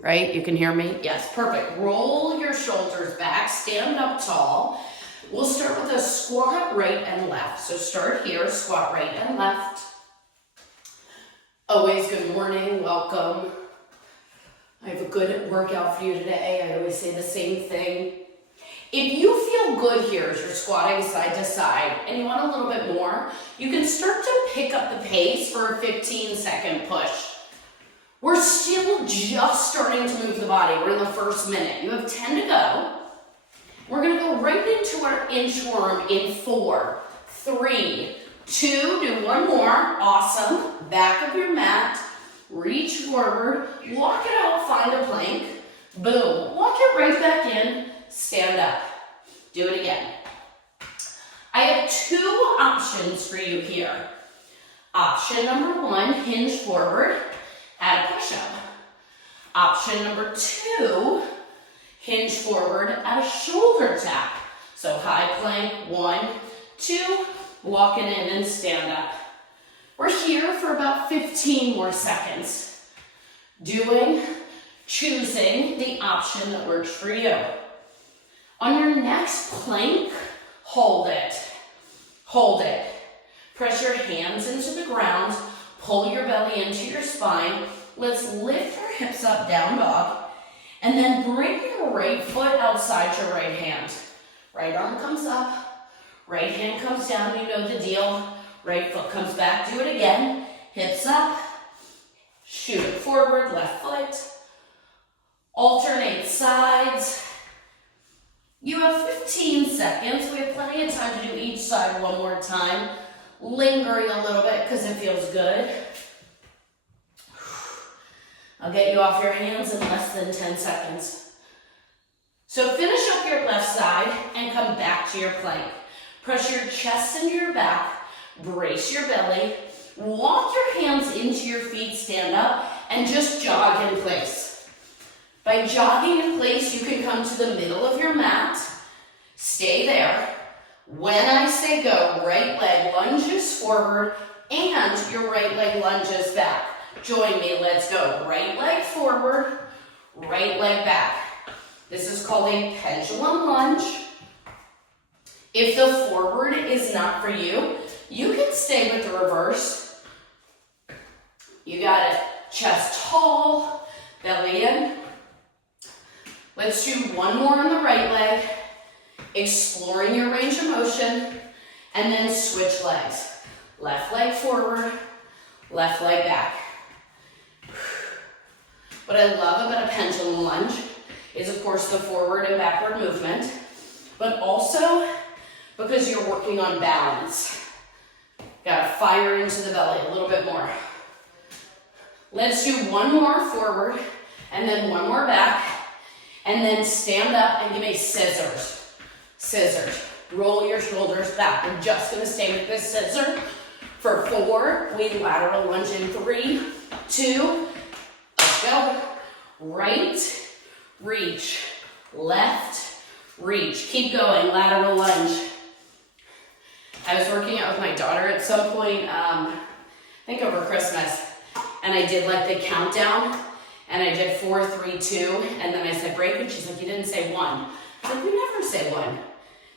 right? You can hear me? Yes, perfect. Roll your shoulders back, stand up tall. We'll start with a squat right and left. So start here, squat right and left. Always good morning, welcome. I have a good workout for you today. I always say the same thing. If you feel good here as you're squatting side to side and you want a little bit more, you can start to pick up the pace for a 15-second push. We're still just starting to move the body. We're in the first minute. You have 10 to go. We're gonna go right into our inchworm in 4, 3, 2, do one more. Awesome. Back of your mat, reach forward, walk it out, find a plank. Boom. Walk it right back in, stand up. Do it again. I have 2 options for you here. Option number 1, hinge forward, add a push-up. Option number 2, hinge forward, add a shoulder tap. So high plank, 1, 2, walk it in and stand up. We're here for about 15 more seconds. Choosing the option that works for you. On your next plank, hold it. Hold it. Press your hands into the ground, pull your belly into your spine. Let's lift our hips up, down dog, and then bring your right foot outside your right hand. Right arm comes up, right hand comes down, you know the deal. Right foot comes back, do it again. Hips up, shoot it forward, left foot. Alternate sides. You have 15 seconds. We have plenty of time to do each side one more time. Lingering a little bit because it feels good. I'll get you off your hands in less than 10 seconds. So finish up your left side and come back to your plank. Press your chest into your back, brace your belly, walk your hands into your feet, stand up, and just jog in place. By jogging in place, you can come to the middle of your mat, stay there. When I say go, right leg lunges forward and your right leg lunges back. Join me, let's go. Right leg forward, right leg back. This is called a pendulum lunge. If the forward is not for you, you can stay with the reverse. You got it. Chest tall, belly in. Let's do one more on the right leg, exploring your range of motion, and then switch legs. Left leg forward, left leg back. What I love about a pendulum lunge is, of course, the forward and backward movement, but also because you're working on balance. Gotta fire into the belly a little bit more. Let's do one more forward, and then one more back, and then stand up and give me scissors. Scissors. Roll your shoulders back. We're just gonna stay with this scissor. For 4, we lateral lunge in 3, 2, let's go. Right, reach, left, reach. Keep going, lateral lunge. I was working out with my daughter at some point, I think over Christmas, and I did like the countdown, and I did 4, 3, 2, and then I said break, and she's like, you didn't say 1. I was like, you never say 1.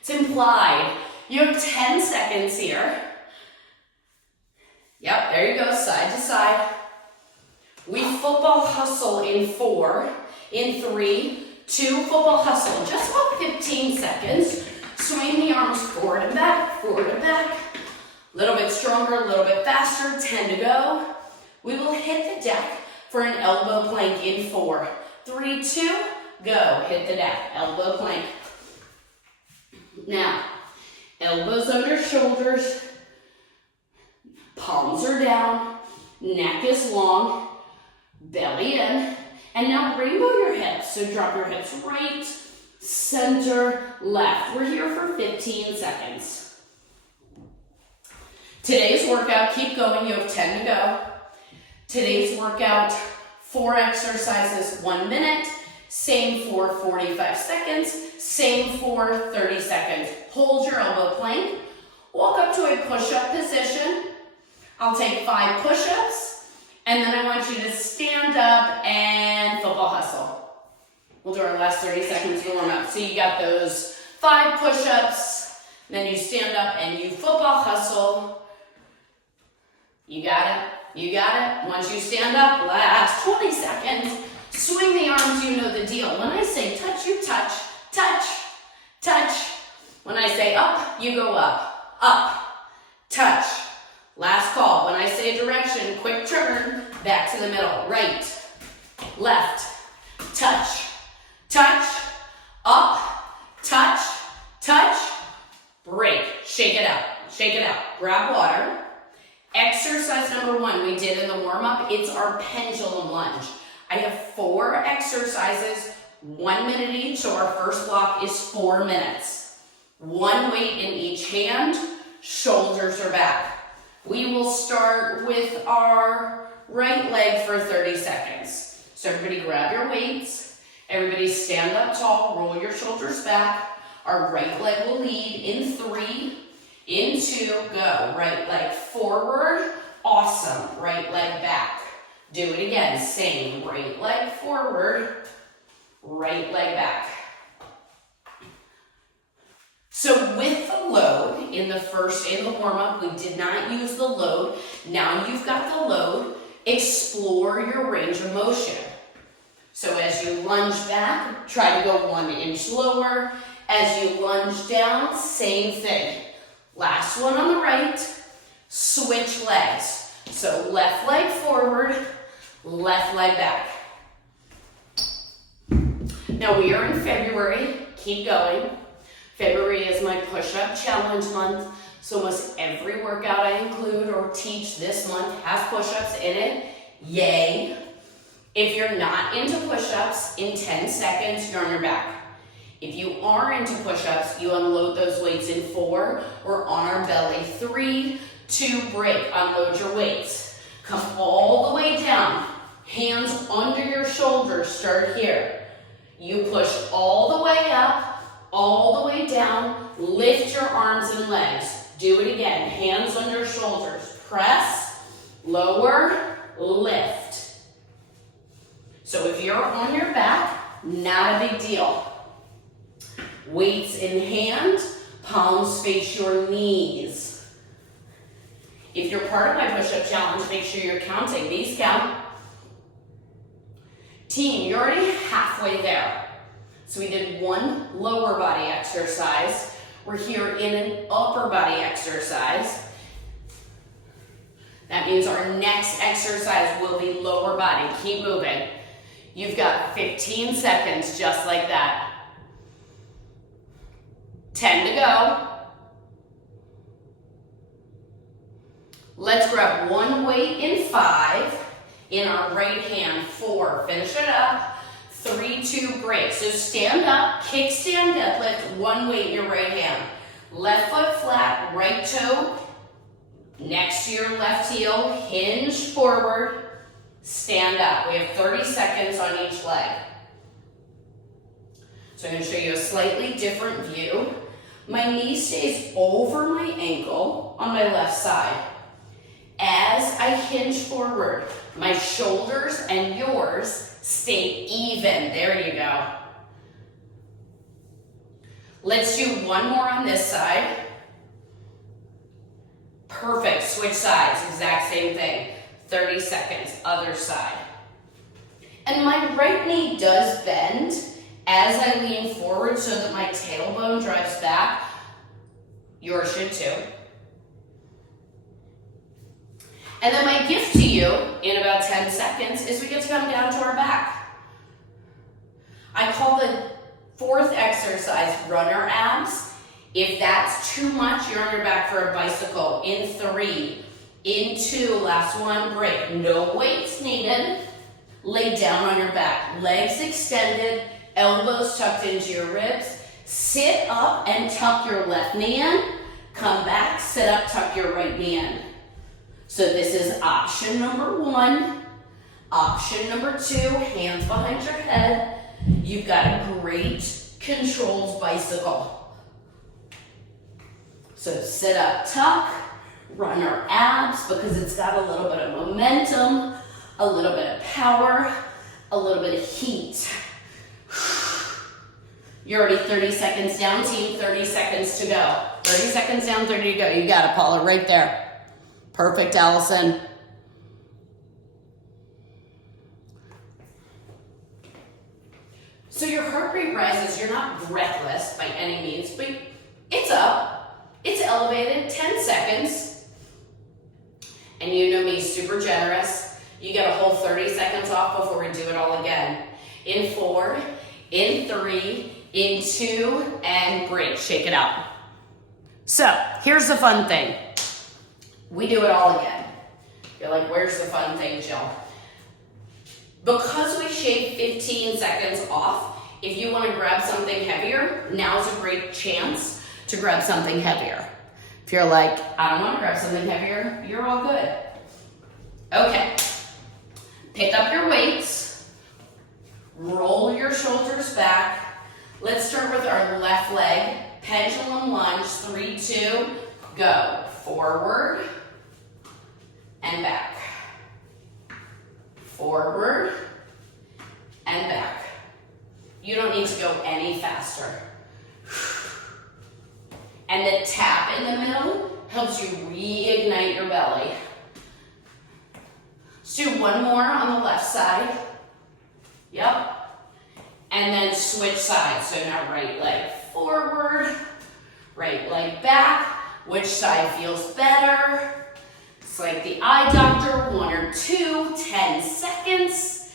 It's implied. You have 10 seconds here. Yep, there you go, side to side. We football hustle in 4, in 3, 2, football hustle, just about 15 seconds. Swing the arms forward and back, forward and back. A little bit stronger, a little bit faster, 10 to go. We will hit the deck for an elbow plank in 4, 3, 2, go. Hit the deck, elbow plank. Now, elbows under shoulders, palms are down, neck is long, belly in, and now rainbow your hips. So drop your hips right, center, left. We're here for 15 seconds. Today's workout, keep going, you have 10 to go. Today's workout, 4 exercises, 1 minute, same for 45 seconds, same for 30 seconds. Hold your elbow plank, walk up to a push-up position. I'll take 5 push-ups, And then I want you to stand up and football hustle. We'll do our last 30 seconds to warm up. So you got those 5 push-ups, then you stand up and you football hustle. You got it? You got it? Once you stand up, last 20 seconds, swing the arms, you know the deal. When I say touch, you touch, touch, touch. When I say up, you go up, touch. Last call. When I say direction, quick turn, back to the middle, right, left, touch, touch, up, touch, touch, break. Shake it out, shake it out. Grab water. Exercise number 1 we did in the warm-up, it's our pendulum lunge. I have 4 exercises, 1 minute each, so our first block is 4 minutes. 1 weight in each hand, shoulders are back. We will start with our right leg for 30 seconds. So everybody grab your weights, everybody stand up tall, roll your shoulders back. Our right leg will lead in 3, in 2, go. Right leg forward, awesome. Right leg back. Do it again, same. Right leg forward, right leg back. So with the load, in the warm-up, we did not use the load. Now you've got the load, explore your range of motion. So as you lunge back, try to go 1 inch lower. As you lunge down, same thing. Last one on the right, switch legs. So left leg forward, left leg back. Now we are in February, keep going. February is my push-up challenge month, so almost every workout I include or teach this month has push-ups in it. Yay! If you're not into push-ups, in 10 seconds, you're on your back. If you are into push-ups, you unload those weights in 4 or on our belly. 3, 2, break. Unload your weights. Come all the way down. Hands under your shoulders. Start here. You push all the way up, all the way down. Lift your arms and legs. Do it again. Hands under shoulders. Press, lower, lift. So if you're on your back, not a big deal. Weights in hand, palms face your knees. If you're part of my push-up challenge, make sure you're counting. These count. Team, you're already halfway there. So we did 1 lower body exercise. We're here in an upper body exercise. That means our next exercise will be lower body. Keep moving. You've got 15 seconds just like that. 10 to go. Let's grab 1 weight in 5 in our right hand. 4, finish it up. 3, 2, break. So stand up, kickstand deadlift, 1 weight in your right hand. Left foot flat, right toe next to your left heel, hinge forward, stand up. We have 30 seconds on each leg. So I'm going to show you a slightly different view. My knee stays over my ankle on my left side. As I hinge forward, my shoulders and yours stay even. There you go. Let's do 1 more on this side. Perfect. Switch sides. Exact same thing. 30 seconds. Other side. And my right knee does bend as I lean forward so that my tailbone drives back. Yours should too. And then my gift to you in about 10 seconds is we get to come down to our back. I call the 4th exercise runner abs. If that's too much, you're on your back for a bicycle. In 3, in 2, last one, break. No weights needed. Lay down on your back. Legs extended, elbows tucked into your ribs. Sit up and tuck your left knee in. Come back, sit up, tuck your right knee in. So this is option number 1. Option number 2, hands behind your head. You've got a great controlled bicycle. So sit up, tuck, run our abs because it's got a little bit of momentum. a little bit of power, a little bit of heat. You're already 30 seconds down, team, 30 seconds to go. 30 seconds down, 30 to go. You got it, Paula, right there. Perfect, Allison. So your heart rate rises. You're not breathless by any means, but it's up. It's elevated, 10 seconds. And you know me, super generous. You get a whole 30 seconds off before we do it all again. In 4, in 3, in 2, and break. Shake it out. So here's the fun thing. We do it all again. You're like, where's the fun thing, Jill? Because we shave 15 seconds off, if you want to grab something heavier, now's a great chance to grab something heavier. If you're like, I don't want to grab something heavier, you're all good. Okay. Pick up your weights. Roll your shoulders back. Let's start with our left leg. Pendulum lunge, 3, 2, go. Forward and back. Forward and back. You don't need to go any faster. And the tap in the middle helps you reignite your belly. Let's do one more on the left side. Yep. And then switch sides. So now right leg forward, right leg back. Which side feels better? It's like the eye doctor, 1 or 2, 10 seconds.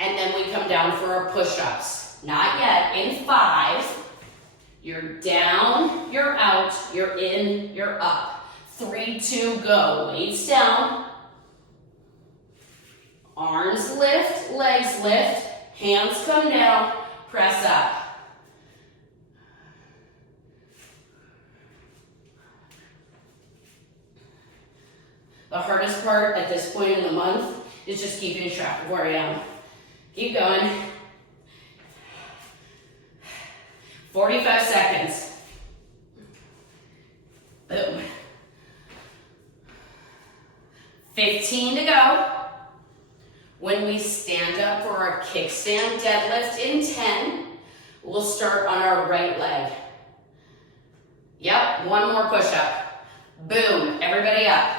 And then we come down for our push-ups. Not yet, in 5. You're down, you're out, you're in, you're up. 3, 2, go. Weights down. Arms lift, legs lift, hands come down, press up. The hardest part at this point in the month is just keeping track of where I am. Keep going. 45 seconds. Boom. 15 to go. When we stand up for our kickstand deadlift in 10, we'll start on our right leg. Yep, one more push-up. Boom, everybody up.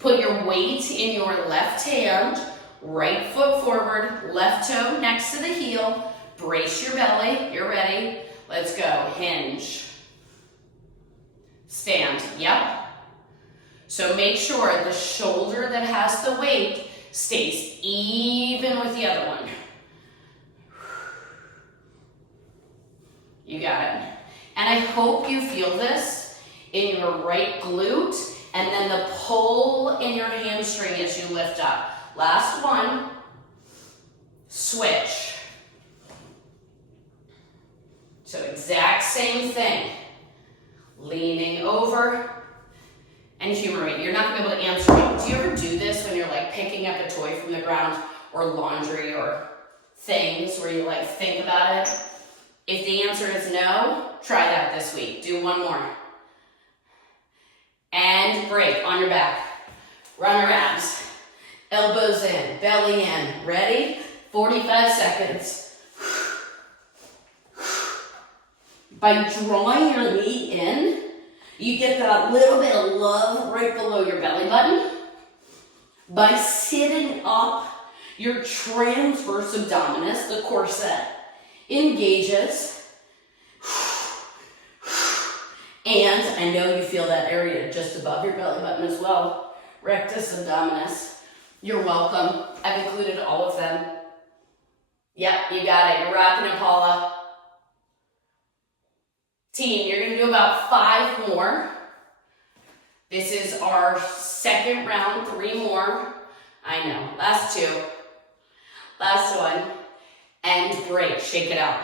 Put your weight in your left hand, right foot forward, left toe next to the heel. Brace your belly, you're ready. Let's go, hinge. Stand, yep. So make sure the shoulder that has the weight stays even with the other one. You got it. And I hope you feel this in your right glute and then the pull in your hamstring as you lift up. Last one. Switch. So exact same thing. Leaning over and humor me. You're not gonna be able to answer me. Do you ever do this when you're like picking up a toy from the ground or laundry or things where you like think about it? If the answer is no, try that this week. Do one more. And break on your back. Run your abs. Elbows in, belly in. Ready? 45 seconds. By drawing your knee in, you get that little bit of love right below your belly button. By sitting up, your transverse abdominis, the corset, engages. And I know you feel that area just above your belly button as well. Rectus abdominis. You're welcome. I've included all of them. Yep, you got it. You're rocking it, Paula. Team, you're gonna do about 5 more. This is our second round, 3 more. I know, last 2. Last one, and break, shake it out.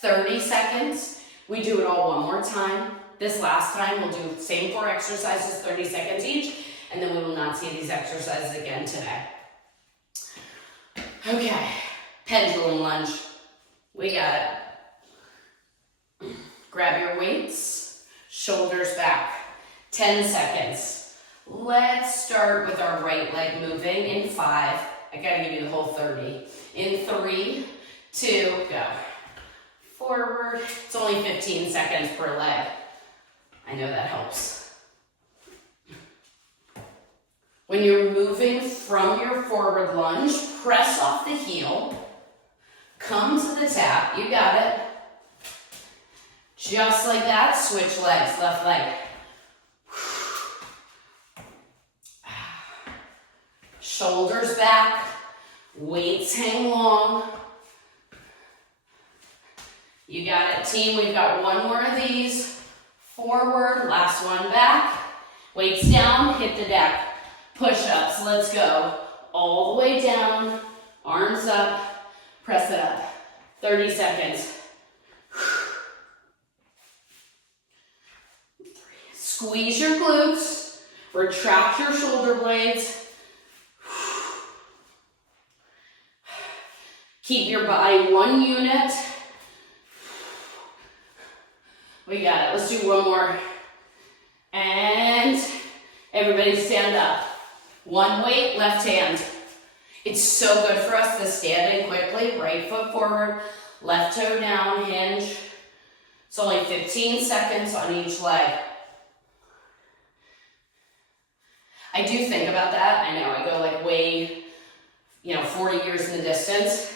30 seconds, we do it all one more time. This last time, we'll do the same 4 exercises, 30 seconds each, and then we will not see these exercises again today. Okay, pendulum lunge, we got it. Grab your weights, shoulders back, 10 seconds. Let's start with our right leg moving in 5, I gotta give you the whole 30. In 3, 2, go. Forward. It's only 15 seconds per leg. I know that helps. When you're moving from your forward lunge, press off the heel. Come to the tap. You got it. Just like that. Switch legs. Left leg. Shoulders back. Weights hang long. You got it, team. We've got one more of these. Forward, last one back. Weights down, hit the deck. Push-ups, let's go. All the way down, arms up, press it up. 30 seconds. Squeeze your glutes, retract your shoulder blades. Keep your body one unit. We got it. Let's do one more. And everybody stand up. One weight, left hand. It's so good for us to stand in quickly. Right foot forward, left toe down, hinge. It's only 15 seconds on each leg. I do think about that. I know I go like way, 40 years in the distance.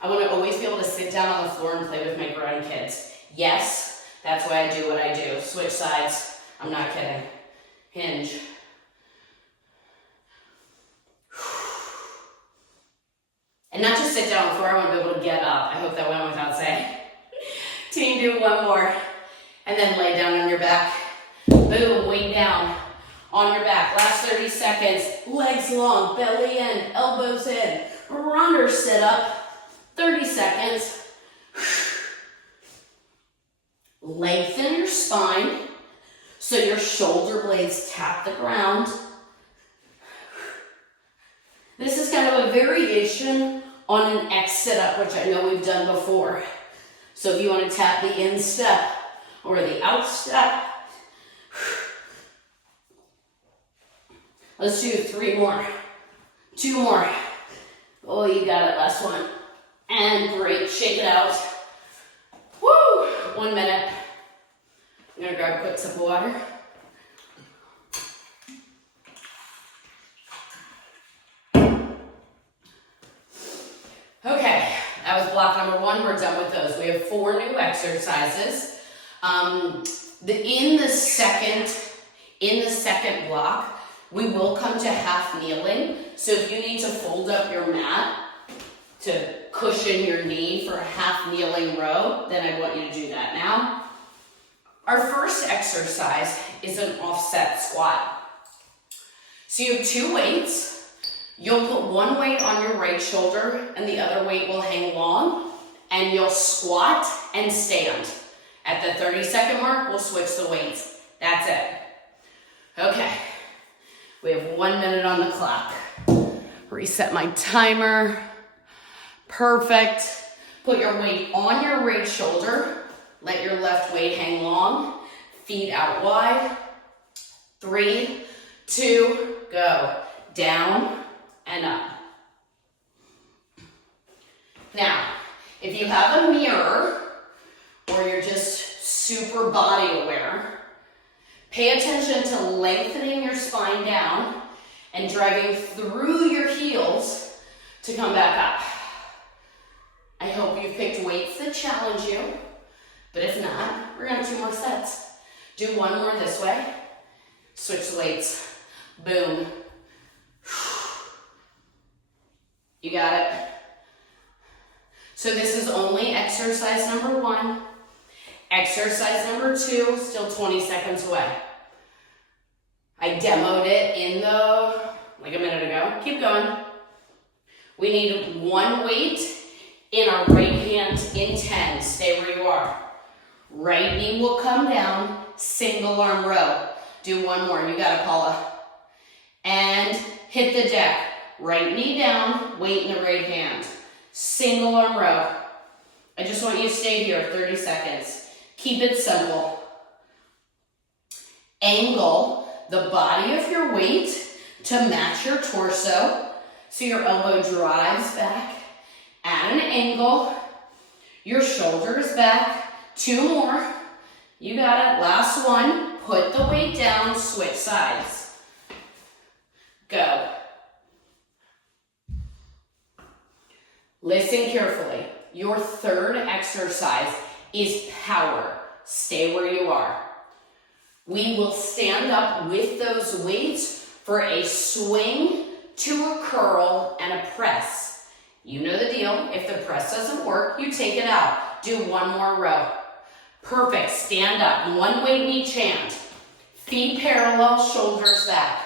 I want to always be able to sit down on the floor and play with my grown kids. Yes, that's why I do what I do. Switch sides. I'm not kidding. Hinge. And not just sit down on the floor, I want to be able to get up. I hope that went without saying. Team, do one more. And then lay down on your back. Boom, weight down. On your back. Last 30 seconds. Legs long, belly in, elbows in. Runner sit up. 30 seconds. Lengthen your spine so your shoulder blades tap the ground. This is kind of a variation on an X sit-up, which I know we've done before. So if you want to tap the instep or the outstep, let's do 3 more. 2 more. Oh, you got it, last one. And break, shake it out. Woo! 1 minute. I'm gonna grab a quick sip of water. Okay, that was block number 1. We're done with those. We have 4 new exercises. In the second block, we will come to half kneeling. So if you need to fold up your mat to cushion your knee for a half kneeling row, then I want you to do that now. Our first exercise is an offset squat. So you have 2 weights. You'll put one weight on your right shoulder and the other weight will hang long, and you'll squat and stand. At the 30-second mark, we'll switch the weights. That's it. Okay, we have 1 minute on the clock. Reset my timer. Perfect. Put your weight on your right shoulder. Let your left weight hang long. Feet out wide. 3, 2, go. Down and up. Now, if you have a mirror or you're just super body aware, pay attention to lengthening your spine down and driving through your heels to come back up. I hope you've picked weights that challenge you, but if not, we're gonna have 2 more sets. Do 1 more this way. Switch the weights. Boom. You got it? So this is only exercise number 1. Exercise number 2, still 20 seconds away. I demoed it like a minute ago. Keep going. We need 1 weight in our right hand in 10. Stay where you are. Right knee will come down, single arm row. Do 1 more. You got it, Paula. And hit the deck. Right knee down, weight in the right hand. Single arm row. I just want you to stay here 30 seconds. Keep it simple. Angle the body of your weight to match your torso. So your elbow drives back at an angle. Your shoulders back. 2 more. You got it. Last one. Put the weight down. Switch sides. Go. Listen carefully. Your third exercise is power. Stay where you are. We will stand up with those weights for a swing to a curl and a press. You know the deal. If the press doesn't work, you take it out. Do 1 more row. Perfect. Stand up. 1 weight in each hand. Feet parallel, shoulders back.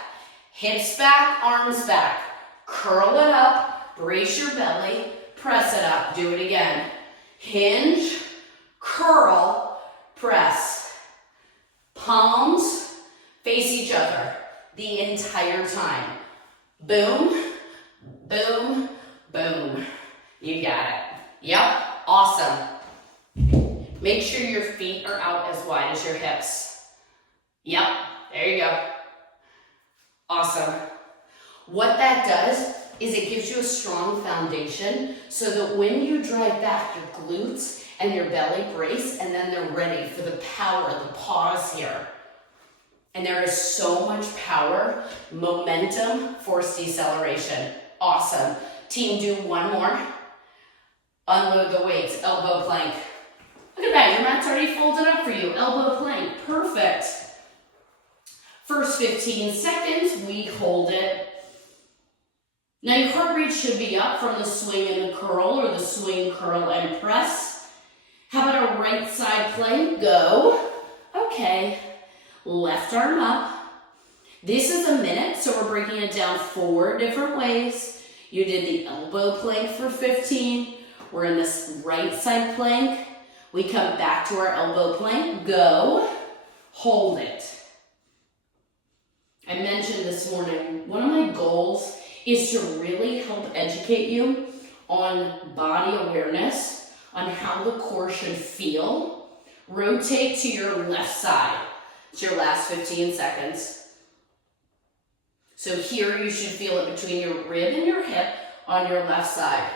Hips back, arms back. Curl it up. Brace your belly. Press it up. Do it again. Hinge, curl, press. Palms face each other the entire time. Boom, boom, boom. You got it. Yep, awesome. Make sure your feet are out as wide as your hips. Yep, there you go. Awesome. What that does is it gives you a strong foundation so that when you drive back, your glutes and your belly brace, and then they're ready for the power, the pause here. And there is so much power, momentum, force deceleration. Awesome. Team, do 1 more. Unload the weights, elbow plank. Look at that, your mat's already folded up for you. Elbow plank, perfect. First 15 seconds, we hold it. Now your heart rate should be up from the swing and the curl, or the swing, curl, and press. How about a right side plank? Go. Okay. Left arm up. This is a minute, so we're breaking it down 4 different ways. You did the elbow plank for 15. We're in this right side plank. We come back to our elbow plank. Go. Hold it. I mentioned this morning, one of my goals is to really help educate you on body awareness, on how the core should feel. Rotate to your left side. It's your last 15 seconds. So here you should feel it between your rib and your hip on your left side.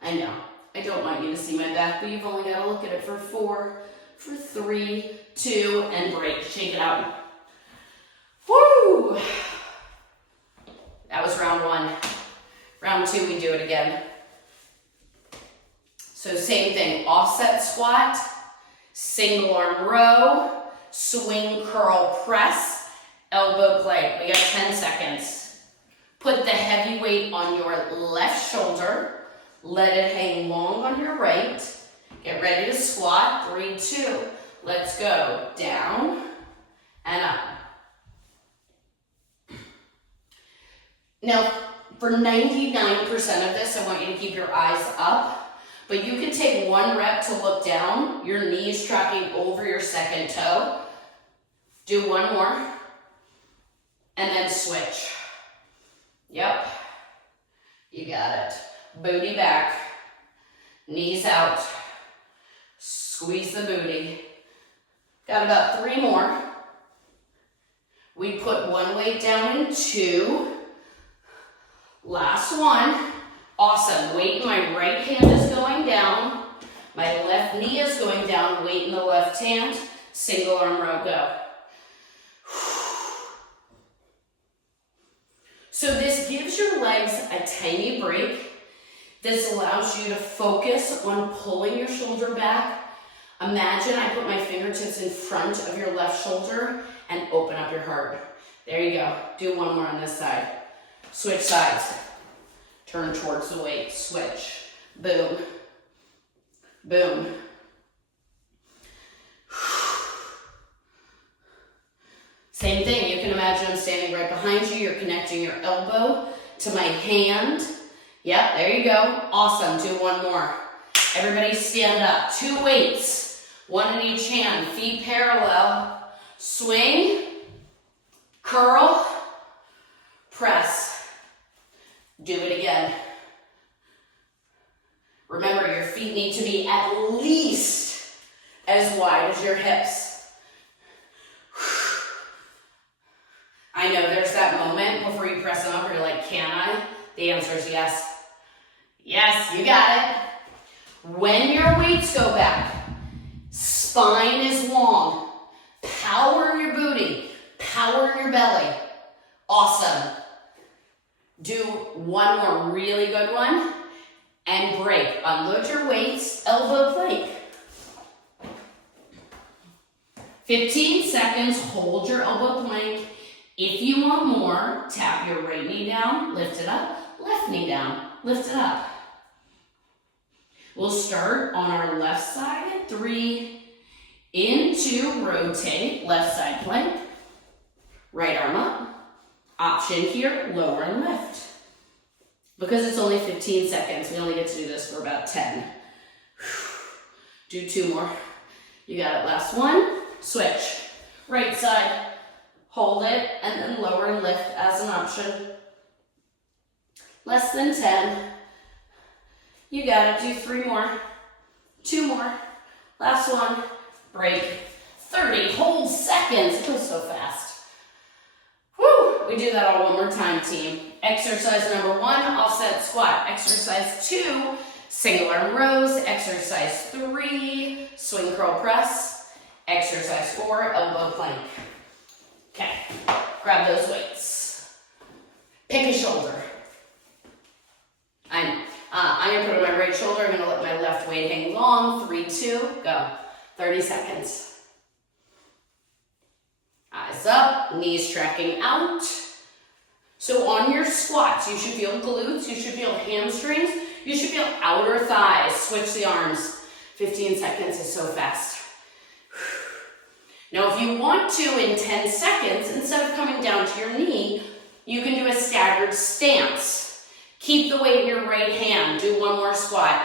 I know, I don't want you to see my back, but you've only got to look at it for 4, for 3, 2, and break. Shake it out. Woo! That was round 1. Round 2, we do it again. So same thing, offset squat, single arm row, swing, curl, press, elbow plank. We got 10 seconds. Put the heavy weight on your left shoulder. Let it hang long on your right. Get ready to squat. 3, 2. Let's go. Down and up. Now, for 99% of this, I want you to keep your eyes up, but you can take 1 rep to look down, your knees tracking over your second toe. Do 1 more, and then switch. Yep, you got it. Booty back, knees out, squeeze the booty. Got about 3 more. We put 1 weight down in 2. Last one. Awesome. Weight in my right hand is going down. My left knee is going down. Weight in the left hand. Single arm row, go. So this gives your legs a tiny break. This allows you to focus on pulling your shoulder back. Imagine I put my fingertips in front of your left shoulder and open up your heart. There you go. Do 1 more on this side. Switch sides. Turn towards the weight. Switch. Boom. Boom. Same thing. You can imagine I'm standing right behind you. You're connecting your elbow to my hand. Yep, there you go. Awesome. Do 1 more. Everybody stand up. 2 weights. 1 in each hand. Feet parallel. Swing. Curl. Press. Do it again. Remember, your feet need to be at least as wide as your hips. I know there's that moment before you press them up where you're like, can I? The answer is yes. Yes, you got it. When your weights go back, spine is long. Power in your booty, power in your belly. Awesome. Do one more really good one and break. Unload your weights, elbow plank. 15 seconds, hold your elbow plank. If you want more, tap your right knee down, lift it up, left knee down, lift it up. We'll start on our left side at 3, into rotate, left side plank, right arm up. Option here, lower and lift. Because it's only 15 seconds, we only get to do this for about 10. Do 2 more. You got it, last one. Switch. Right side, hold it, and then lower and lift as an option. Less than 10. You got it, do 3 more. 2 more. Last one. Break. 30 whole seconds. It goes so fast. Whew. We do that all one more time, team. Exercise number 1, offset squat. Exercise 2, single arm rows. Exercise 3, swing curl press. Exercise 4, elbow plank. Okay, grab those weights. Pick a shoulder. I know. I'm gonna put it on my right shoulder. I'm gonna let my left weight hang long. 3, 2, go. 30 seconds. Eyes up, knees tracking out. So on your squats, you should feel glutes, you should feel hamstrings, you should feel outer thighs. Switch the arms. 15 seconds is so fast. Now if you want to, in 10 seconds, instead of coming down to your knee, you can do a staggered stance. Keep the weight in your right hand. Do 1 more squat.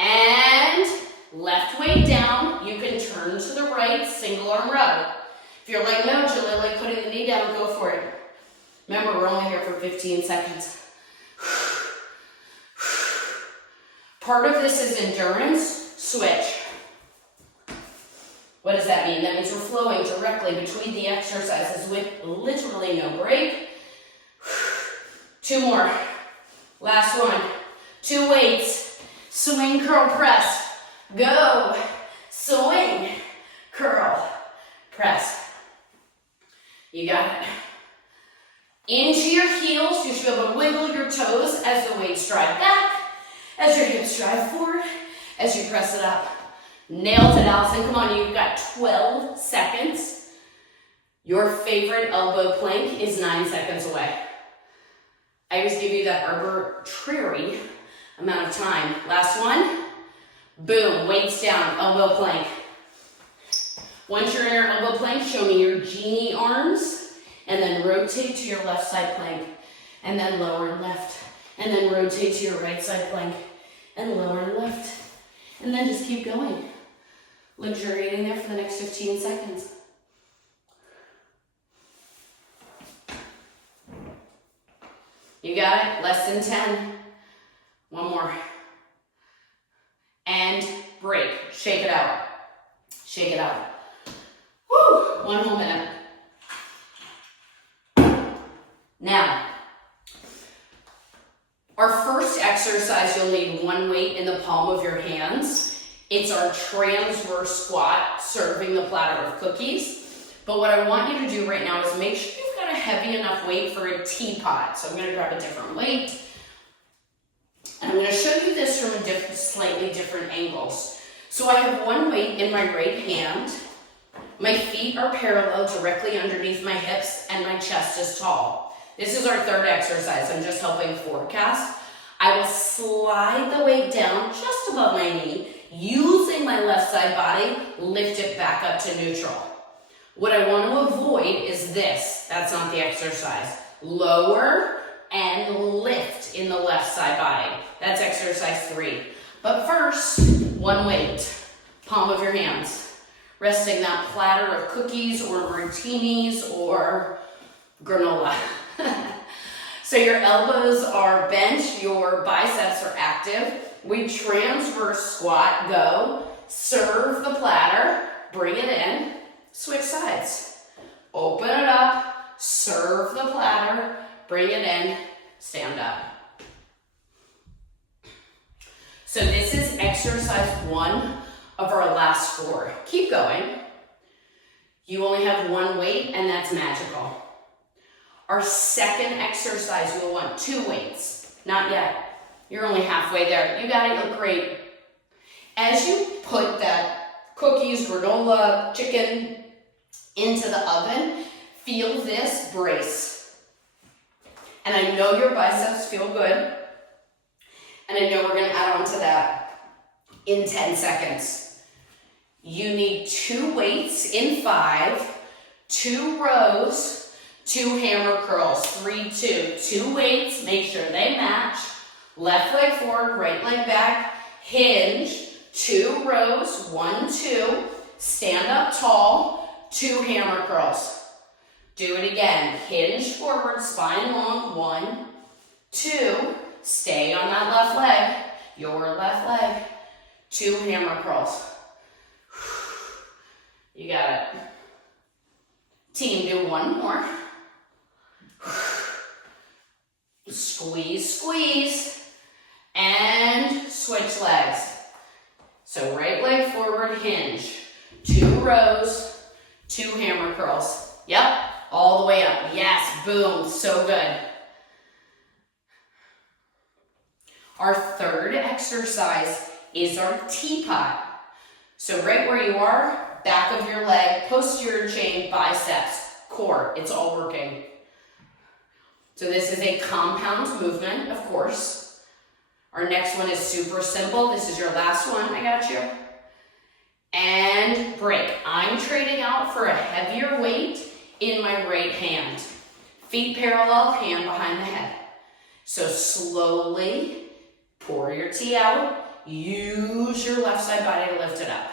And left weight down. You can turn to the right, single arm row. If you're like, no, Julie, like putting the knee down, go for it. Remember, we're only here for 15 seconds. Part of this is endurance. Switch. What does that mean? That means we're flowing directly between the exercises with literally no break. 2 more. Last one. 2 weights. Swing, curl, press. Go. Swing, curl, press. You got it. Into your heels. You should be able to wiggle your toes as the weights drive back, as your hips drive forward, as you press it up. Nailed it, Allison. Come on, you've got 12 seconds. Your favorite elbow plank is 9 seconds away. I always give you that arbitrary amount of time. Last one. Boom, weights down, elbow plank. Once you're in your elbow plank, show me your genie arms, and then rotate to your left side plank, and then lower and left, and then rotate to your right side plank, and lower and left, and then just keep going. Luxuriating there for the next 15 seconds. You got it? Less than 10. 1 more. And break. Shake it out. Shake it out. Woo! 1 whole minute. Now, our first exercise, you'll need 1 weight in the palm of your hands. It's our transverse squat, serving the platter of cookies. But what I want you to do right now is make sure you've got a heavy enough weight for a teapot. So I'm going to grab a different weight. And I'm going to show you this from slightly different angles. So I have 1 weight in my right hand. My feet are parallel directly underneath my hips and my chest is tall. This is our 3rd exercise. I'm just helping forecast. I will slide the weight down just above my knee, using my left side body, lift it back up to neutral. What I want to avoid is this. That's not the exercise. Lower and lift in the left side body. That's exercise 3. But first, 1 weight, palm of your hands, resting that platter of cookies or martinis or granola. So your elbows are bent, your biceps are active. We transverse squat, go, serve the platter, bring it in, switch sides. Open it up, serve the platter, bring it in, stand up. So this is exercise 1 of our last 4. Keep going. You only have 1 weight, and that's magical. Our second exercise, you'll want 2 weights. Not yet. You're only halfway there. You got it, you look great. As you put that cookies, granola, chicken into the oven, feel this brace. And I know your biceps feel good. And I know we're gonna add on to that in 10 seconds. You need 2 weights in 5, 2 rows, 2 hammer curls, 3, 2. 2 weights, make sure they match. Left leg forward, right leg back, hinge, 2 rows, 1, 2. Stand up tall, 2 hammer curls. Do it again, hinge forward, spine long, 1, 2. Stay on that left leg, your left leg. 2 hammer curls. You got it. Team, do 1 more. Squeeze, squeeze, and switch legs. So right leg forward, hinge. 2 rows, 2 hammer curls. Yep, all the way up. Yes, boom, so good. Our third exercise is our teapot. So right where you are, back of your leg, posterior chain, biceps, core, it's all working. So this is a compound movement, of course. Our next one is super simple. This is your last one, I got you. And break. I'm trading out for a heavier weight in my right hand. Feet parallel, hand behind the head. So slowly pour your tea out. Use your left side body to lift it up.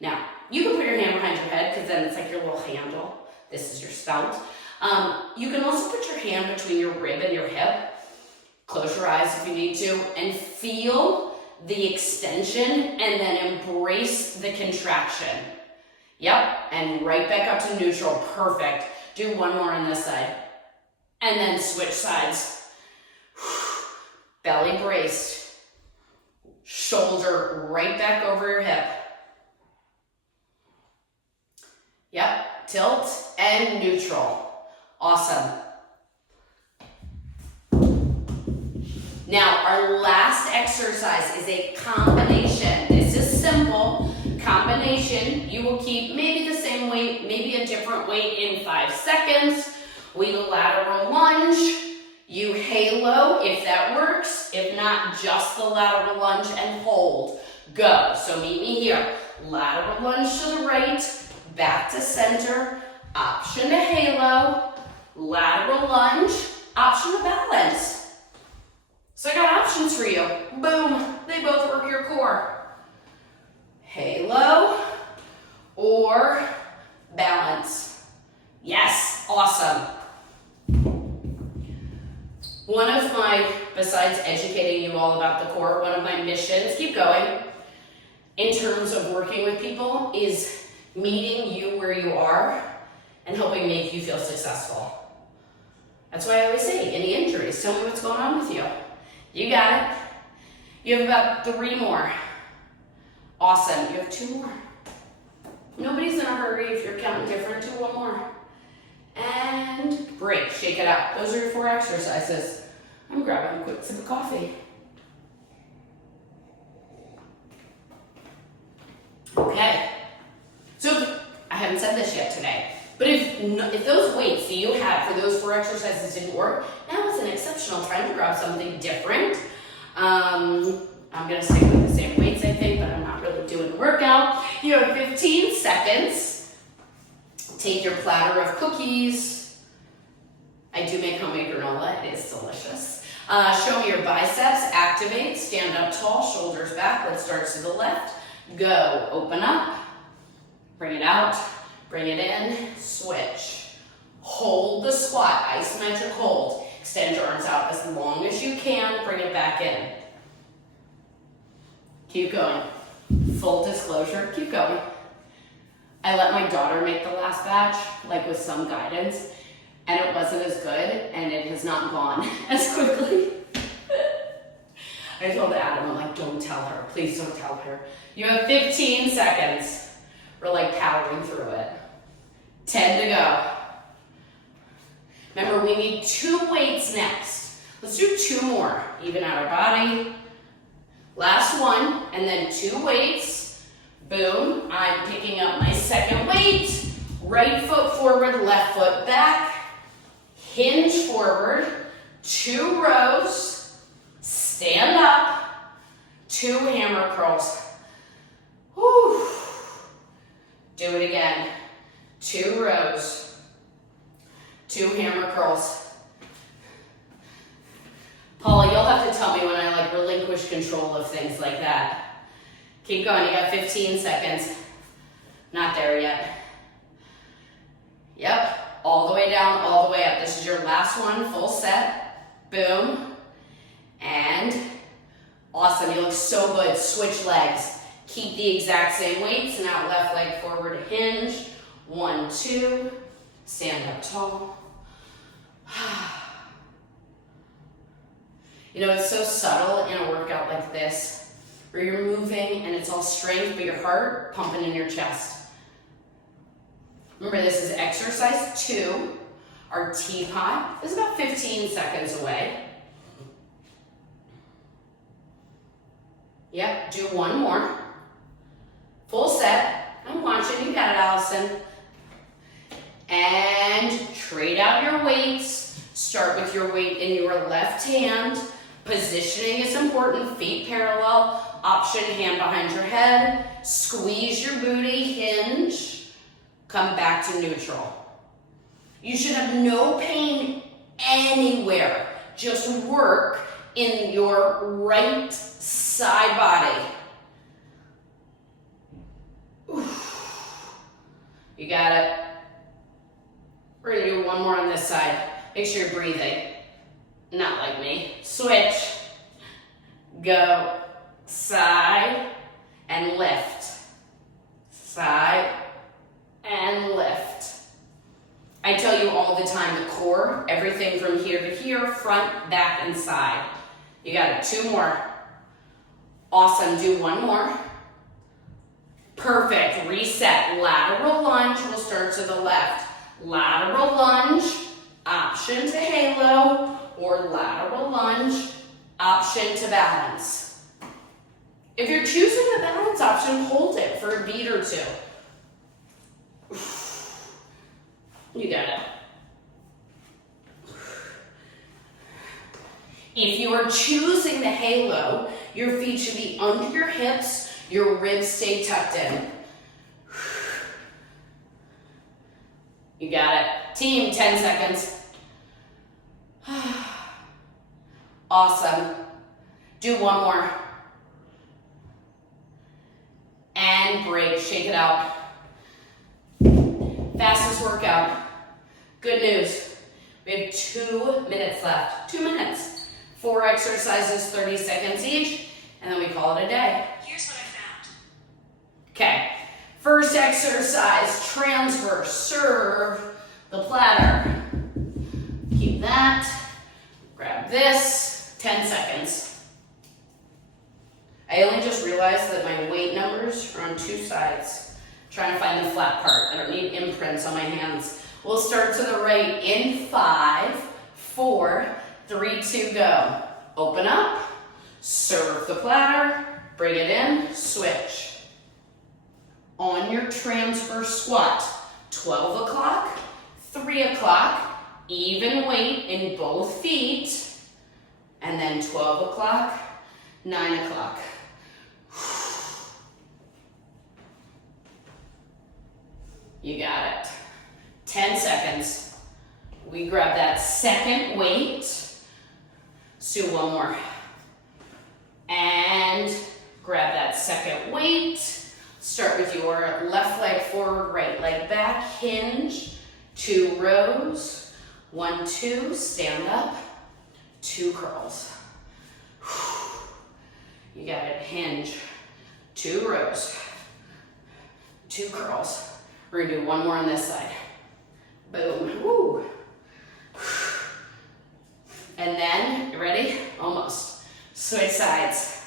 Now, you can put your hand behind your head because then it's like your little handle. This is your spout. You can also put your hand between your rib and your hip. Close your eyes if you need to and feel the extension and then embrace the contraction. Yep, and right back up to neutral. Perfect. Do 1 more on this side. And then switch sides. Belly braced. Shoulder right back over your hip. Yep, tilt and neutral. Awesome. Now, our last exercise is a combination. This is simple. Combination. You will keep maybe the same weight, maybe a different weight in 5 seconds. We lateral lunge. You halo if that works. If not, just the lateral lunge and hold. Go. So meet me here. Lateral lunge to the right, back to center, option to halo, lateral lunge, option to balance. So I got options for you. Boom, they both work your core. Halo or balance. Yes, awesome. One of my, besides educating you all about the core, one of my missions, keep going, in terms of working with people is meeting you where you are and helping make you feel successful. That's why I always say, any injuries, tell me what's going on with you. You got it. You have about 3 more. Awesome, you have 2 more. Nobody's in a hurry if you're counting different. Do 1 more. And break, shake it out. Those are your 4 exercises. I'm grabbing a quick sip of coffee. Okay, so I haven't said this yet today, but if those weights that you had for those 4 exercises didn't work, now is an exceptional time to grab something different. I'm gonna stick with the same weights, I think, but I'm not really doing a workout. You have 15 seconds. Take your platter of cookies. I do make homemade granola, it is delicious. Show me your biceps, activate, stand up tall, shoulders back. Let's start to the left. Go, open up, bring it out, bring it in, switch. Hold the squat, isometric hold. Extend your arms out as long as you can, bring it back in. Keep going. Full disclosure, keep going. I let my daughter make the last batch, like with some guidance, and it wasn't as good, and it has not gone as quickly. I told Adam, I'm like, don't tell her. Please don't tell her. You have 15 seconds. We're like powering through it. 10 to go. Remember, we need 2 weights next. Let's do 2 more. Even out our body. Last one, and then 2 weights. Boom. I'm picking up my second weight. Right foot forward, left foot back. Hinge forward. 2 rows. Stand up. 2 hammer curls. Whew. Do it again. 2 rows. 2 hammer curls. Paula, you'll have to tell me when I like relinquish control of things like that. Keep going, you got 15 seconds. Not there yet. Yep, all the way down, all the way up. This is your last one, full set. Boom. And awesome, you look so good. Switch legs. Keep the exact same weights. Now left leg forward, hinge. 1, 2. Stand up tall. You know, it's so subtle in a workout like this, where you're moving and it's all strength, but your heart pumping in your chest. Remember, this is exercise 2. Our teapot is about 15 seconds away. Yep, do 1 more. Full set. I'm watching, you got it, Allison. And trade out your weights. Start with your weight in your left hand. Positioning is important. Feet parallel. Option, hand behind your head. Squeeze your booty, hinge. Come back to neutral. You should have no pain anywhere. Just work in your right side body. Oof. You got it. We're gonna do 1 more on this side. Make sure you're breathing. Not like me. Switch. Go. Side and lift. Side and lift. I tell you all the time, the core, everything from here to here, front, back, and side. You got it. 2 more. Awesome. Do 1 more. Perfect. Reset. Lateral lunge. We'll start to the left. Lateral lunge, option to halo, or lateral lunge, option to balance. If you're choosing the balance option, hold it for a beat or 2. You got it. If you are choosing the halo, your feet should be under your hips, your ribs stay tucked in. You got it. Team, 10 seconds. Awesome. Do 1 more. And break, shake it out. Fastest workout. Good news. We have 2 minutes left. 2 minutes. 4 exercises, 30 seconds each, and then we call it a day. Here's what I found. Okay. First exercise, transfer, serve the platter. Keep that. Grab this. 10 seconds. I only just realized that my weight numbers are on 2 sides. I'm trying to find the flat part. I don't need imprints on my hands. We'll start to the right in 5, 4, 3, 2, go. Open up. Serve the platter. Bring it in. Switch. On your transfer squat, 12 o'clock, 3 o'clock, even weight in both feet, and then 12 o'clock, 9 o'clock. You got it. 10 seconds. We grab that second weight. Let's do 1 more. And grab that second weight. Start with your left leg forward, right leg back, hinge, 2 rows, 1, 2, stand up, 2 curls. You got it, hinge, 2 rows, 2 curls. We're gonna do 1 more on this side. Boom, woo. And then, you ready? Almost. Switch sides.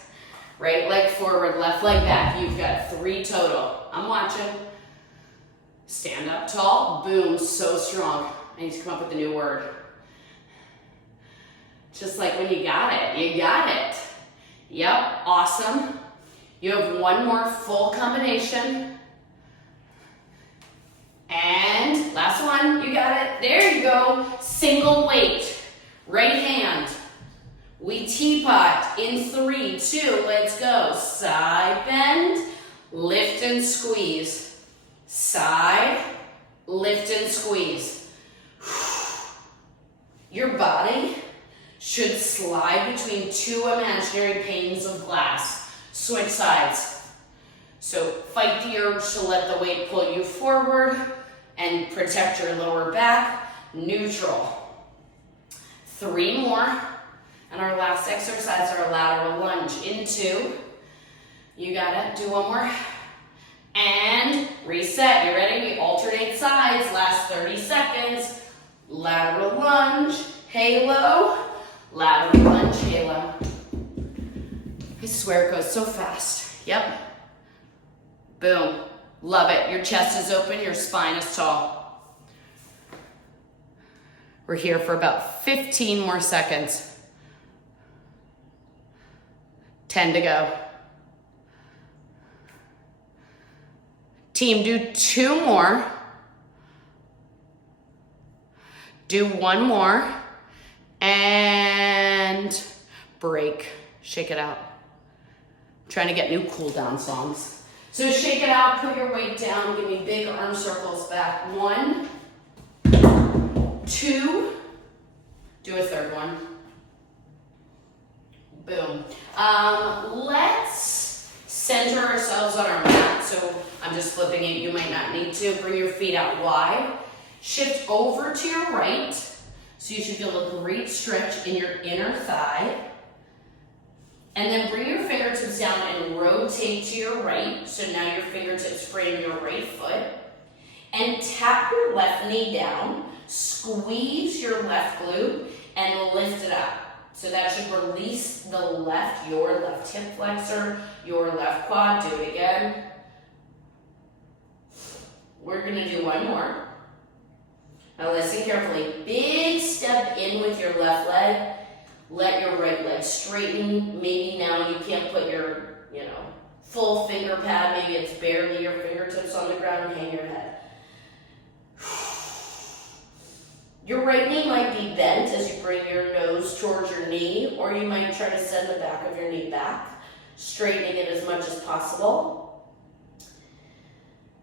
Right leg forward, left leg back. You've got 3 total. I'm watching. Stand up tall. Boom, so strong. I need to come up with a new word. Just like when you got it. You got it. Yep, awesome. You have 1 more full combination. And last one, you got it. There you go. Single weight. Right hand. We teapot in 3, 2, let's go. Side bend, lift and squeeze. Side, lift and squeeze. Your body should slide between 2 imaginary panes of glass. Switch sides. So fight the urge to let the weight pull you forward and protect your lower back. Neutral. 3 more. And our last exercise, our lateral lunge. In 2. You got it. Do 1 more. And reset. You ready? We alternate sides. Last 30 seconds. Lateral lunge. Halo. Lateral lunge. Halo. I swear it goes so fast. Yep. Boom. Love it. Your chest is open. Your spine is tall. We're here for about 15 more seconds. 10 to go. Team, do 2 more. Do 1 more. And break. Shake it out. I'm trying to get new cool down songs. So shake it out, put your weight down, give me big arm circles back. 1, 2, do a 3rd one. Boom. Let's center ourselves on our mat. So I'm just flipping it. You might not need to. Bring your feet out wide. Shift over to your right. So you should feel a great stretch in your inner thigh. And then bring your fingertips down and rotate to your right. So now your fingertips frame your right foot. And tap your left knee down. Squeeze your left glute and lift it up. So that should release the left, your left hip flexor, your left quad. Do it again. We're gonna do 1 more. Now listen carefully. Big step in with your left leg. Let your right leg straighten. Maybe now you can't put your, full finger pad. Maybe it's barely your fingertips on the ground. Hang your head. Your right knee might be bent as you bring your nose towards your knee, or you might try to send the back of your knee back, straightening it as much as possible.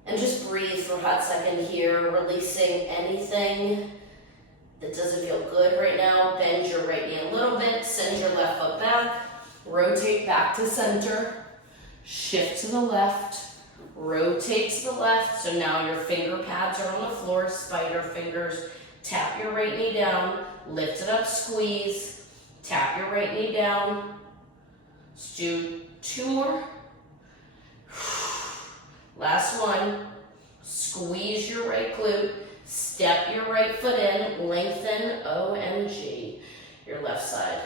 And just breathe for a hot second here, releasing anything that doesn't feel good right now. Bend your right knee a little bit, send your left foot back, rotate back to center, shift to the left, rotate to the left. So now your finger pads are on the floor, spider fingers. Tap your right knee down, lift it up, squeeze. Tap your right knee down. Let's do 2 more. Last one. Squeeze your right glute. Step your right foot in. Lengthen, OMG, your left side.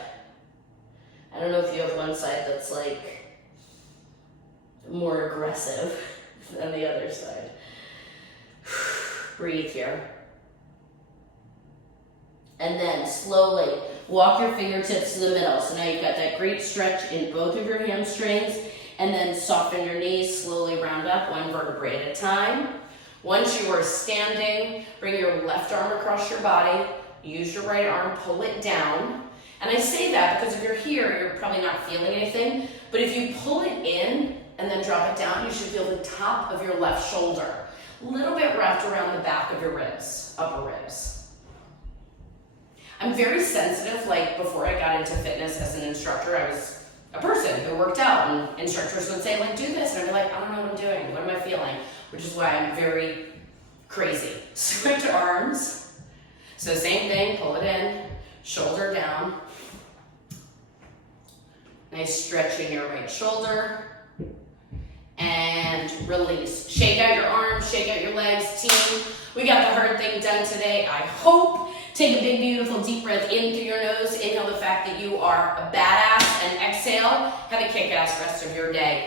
I don't know if you have one side that's like more aggressive than the other side. Breathe here. And then slowly walk your fingertips to the middle. So now you've got that great stretch in both of your hamstrings. And then soften your knees, slowly round up 1 vertebrae at a time. Once you are standing, bring your left arm across your body. Use your right arm, pull it down. And I say that because if you're here, you're probably not feeling anything. But if you pull it in and then drop it down, you should feel the top of your left shoulder. A little bit wrapped around the back of your ribs, upper ribs. I'm very sensitive. Like before I got into fitness as an instructor, I was a person who worked out, and instructors would say, like, do this. And I'd be like, I don't know what I'm doing. What am I feeling? Which is why I'm very crazy. Switch arms. So same thing, pull it in, shoulder down. Nice stretch in your right shoulder. And release. Shake out your arms, shake out your legs. Team, we got the hard thing done today, I hope. Take a big, beautiful, deep breath in through your nose. Inhale the fact that you are a badass, and exhale Have a kick-ass rest of your day.